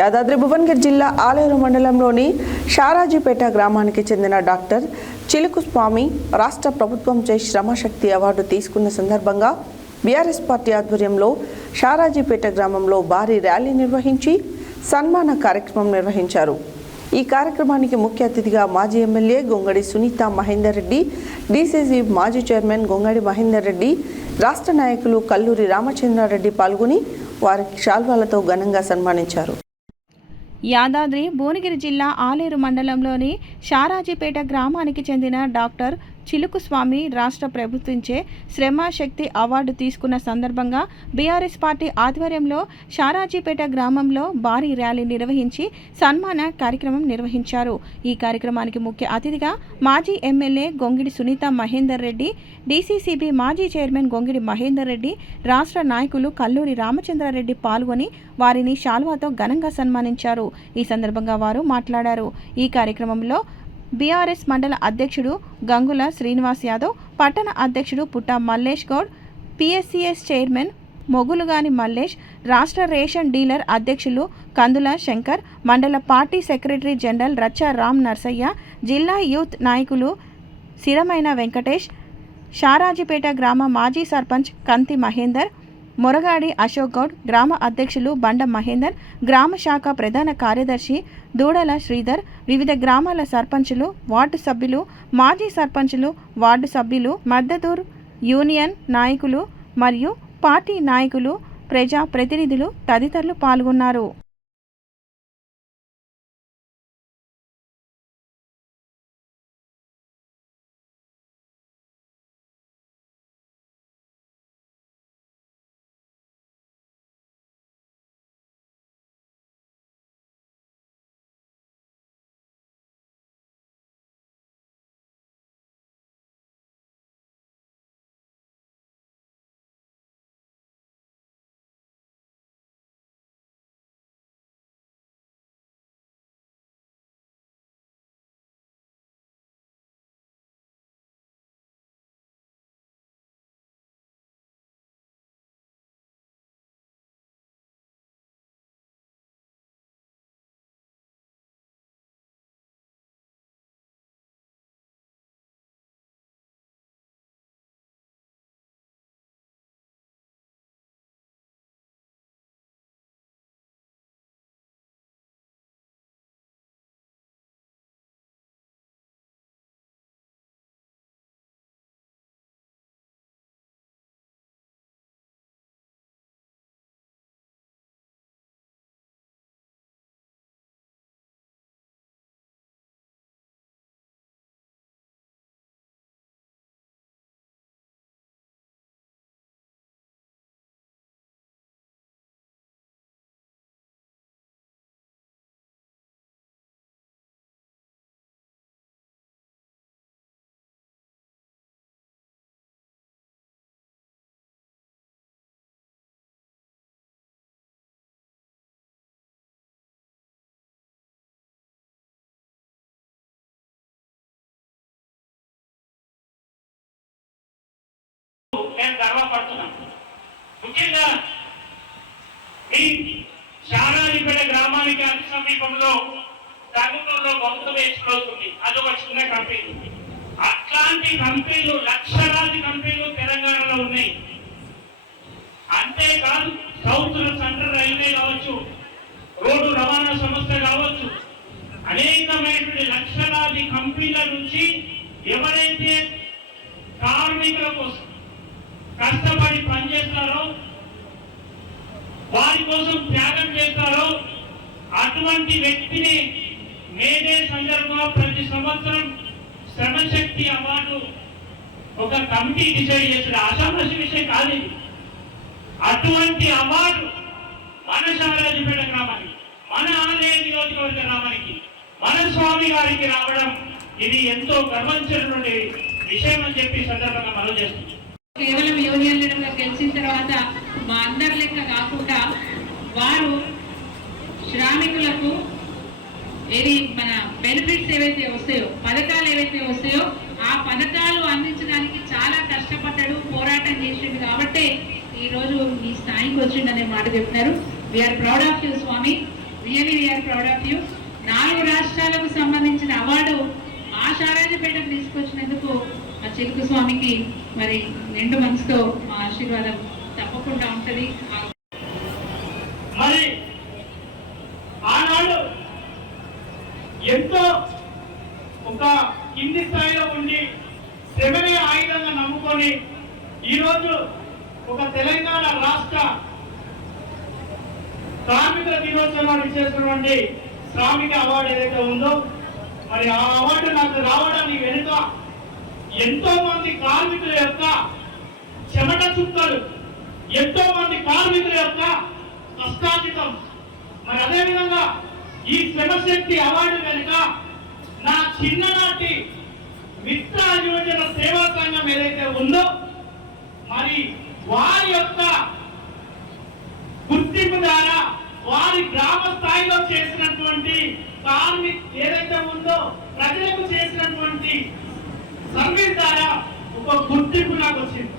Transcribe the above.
యాదాద్రి భువనగిరి జిల్లా ఆలేరు మండలంలోని షారాజీపేట గ్రామానికి చెందిన డాక్టర్ చిలుకు స్వామి రాష్ట్ర ప్రభుత్వంచే శ్రమశక్తి అవార్డు తీసుకున్న సందర్భంగా బీఆర్ఎస్ పార్టీ ఆధ్వర్యంలో షారాజీపేట గ్రామంలో భారీ ర్యాలీ నిర్వహించి సన్మాన కార్యక్రమం నిర్వహించారు. ఈ కార్యక్రమానికి ముఖ్య అతిథిగా మాజీ ఎమ్మెల్యే గొంగడి సునీత మహేందర్ రెడ్డి, డీసీసీ మాజీ చైర్మన్ గొంగడి మహేందర్ రెడ్డి, రాష్ట్ర నాయకులు కల్లూరి రామచంద్రారెడ్డి పాల్గొని వారికి శాల్వాలతో ఘనంగా సన్మానించారు. యాదాద్రి భువనగిరి జిల్లా ఆలేరు మండలంలోని షారాజీపేట గ్రామానికి చెందిన డాక్టర్ చిలుకు స్వామి రాష్ట్ర ప్రభుత్వంచే శ్రమశక్తి అవార్డు తీసుకున్న సందర్భంగా బీఆర్ఎస్ పార్టీ ఆధ్వర్యంలో షారాజీపేట గ్రామంలో భారీ ర్యాలీ నిర్వహించి సన్మాన కార్యక్రమం నిర్వహించారు. ఈ కార్యక్రమానికి ముఖ్య అతిథిగా మాజీ ఎమ్మెల్యే గొంగిడి సునీత మహేందర్ రెడ్డి, డీసీసీబీ మాజీ చైర్మన్ గొంగిడి మహేందర్ రెడ్డి, రాష్ట్ర నాయకులు కల్లూరి రామచంద్రారెడ్డి పాల్గొని వారిని శాల్వాతో ఘనంగా సన్మానించారు. ఈ సందర్భంగా వారు మాట్లాడారు. ఈ కార్యక్రమంలో బీఆర్ఎస్ మండల అధ్యక్షుడు గంగుల శ్రీనివాస్ యాదవ్, పట్టణ అధ్యక్షుడు పుట్ట మల్లేష్ గౌడ్, పిఎస్సిఎస్ చైర్మన్ మొగులుగాని మల్లేష్, రాష్ట్ర రేషన్ డీలర్ అధ్యక్షులు కందుల శంకర్, మండల party secretary general Raccha Ram Narsaiah, జిల్లా యూత్ నాయకులు సిరమైన వెంకటేష్, షారాజీపేట గ్రామ మాజీ సర్పంచ్ కంతి మహేందర్, మొరగాడి అశోక్ గౌడ్, గ్రామ అధ్యక్షులు బండ మహేందర్, గ్రామ శాఖ ప్రధాన కార్యదర్శి దూడల శ్రీధర్, వివిధ గ్రామాల సర్పంచులు, వార్డు సభ్యులు, మాజీ సర్పంచులు, వార్డు సభ్యులు, మద్దతూర్ యూనియన్ నాయకులు మరియు పార్టీ నాయకులు, ప్రజా ప్రతినిధులు తదితరులు పాల్గొన్నారు. నేను గర్వపడుతున్నాను. ముఖ్యంగా ఈ షారాజీపేట గ్రామానికి అతి సమీపంలో తగుటూరులో బొంత వేసుకోవాల్సి ఉంది. అదొక చిన్న కంపెనీ. అట్లాంటి కంపెనీలు లక్షలాది కంపెనీలు తెలంగాణలో ఉన్నాయి. అంతేకాదు సౌత్ సెంట్రల్ రైల్వే కావచ్చు, రోడ్డు రవాణా సంస్థ కావచ్చు, అనేకమైనటువంటి లక్షలాది కంపెనీల నుంచి ఎవరైతే కార్మికుల కోసం కష్టపడి పనిచేస్తారో, వారి కోసం త్యాగం చేస్తారో అటువంటి వ్యక్తిని మేడే సందర్భంగా ప్రతి సంవత్సరం శ్రమశక్తి అవార్డు ఒక కమిటీ డిసైడ్ చేసిన అసామాన్య విషయం కాదు. అటువంటి అవార్డు మన షారాజీపేట గ్రామానికి, మన ఆలయ నియోజకవర్గ గ్రామానికి, మన స్వామి గారికి రావడం ఇది ఎంతో గర్వించినటువంటి విషయం అని చెప్పి సందర్భంగా మనం చేస్తున్నాం. కేవలం యూనియన్ లీడర్గా గెలిచిన తర్వాత మా అందరి లెక్క కాకుండా వారు శ్రామికులకు ఏది మన బెనిఫిట్స్ ఏవైతే వస్తాయో, పథకాలు ఏవైతే వస్తాయో ఆ పథకాలు అందించడానికి చాలా కష్టపడ్డాడు, పోరాటం చేసిండు. కాబట్టి ఈ రోజు ఈ స్థాయికి వచ్చిండనే మాట చెప్తున్నారు. We are proud of you Swami. Really we are proud of you. 4 రాష్ట్రాలకు సంబంధించిన అవార్డు మా షారాజీపేటకు తీసుకొచ్చినందుకు మా చిలుకు స్వామికి మరి నిండు మనసుతో మా ఆశీర్వాదం తప్పకుండా ఉంటుంది. మరి ఆనాడు ఎంతో ఒక కింది స్థాయిలో ఉండి శ్రమనే ఆయుధంగా నమ్ముకొని ఈరోజు ఒక తెలంగాణ రాష్ట్ర కార్మికుల దినోత్సవాన్ని చేసినటువంటి శ్రామిక అవార్డు ఏదైతే ఉందో మరి ఆ అవార్డు నాకు రావడానికి వెనుక ఎంతో మంది కార్మికుల యొక్క చెమట చుక్కలు, ఎంతో మంది కార్మికుల యొక్క కష్టార్జితం. మరి అదేవిధంగా ఈ శ్రమశక్తి అవార్డు వెనుక నా చిన్ననాటి మిత్ర యోజన సేవా సంఘం ఏదైతే ఉందో మరి వారి యొక్క గుర్తింపు ద్వారా వారి గ్రామ స్థాయిలో చేసినటువంటి ఏదైతే ఉందో ప్రజలకు చేసినటువంటి సర్వీస్ ద్వారా ఒక గుర్తింపు నాకు వచ్చింది.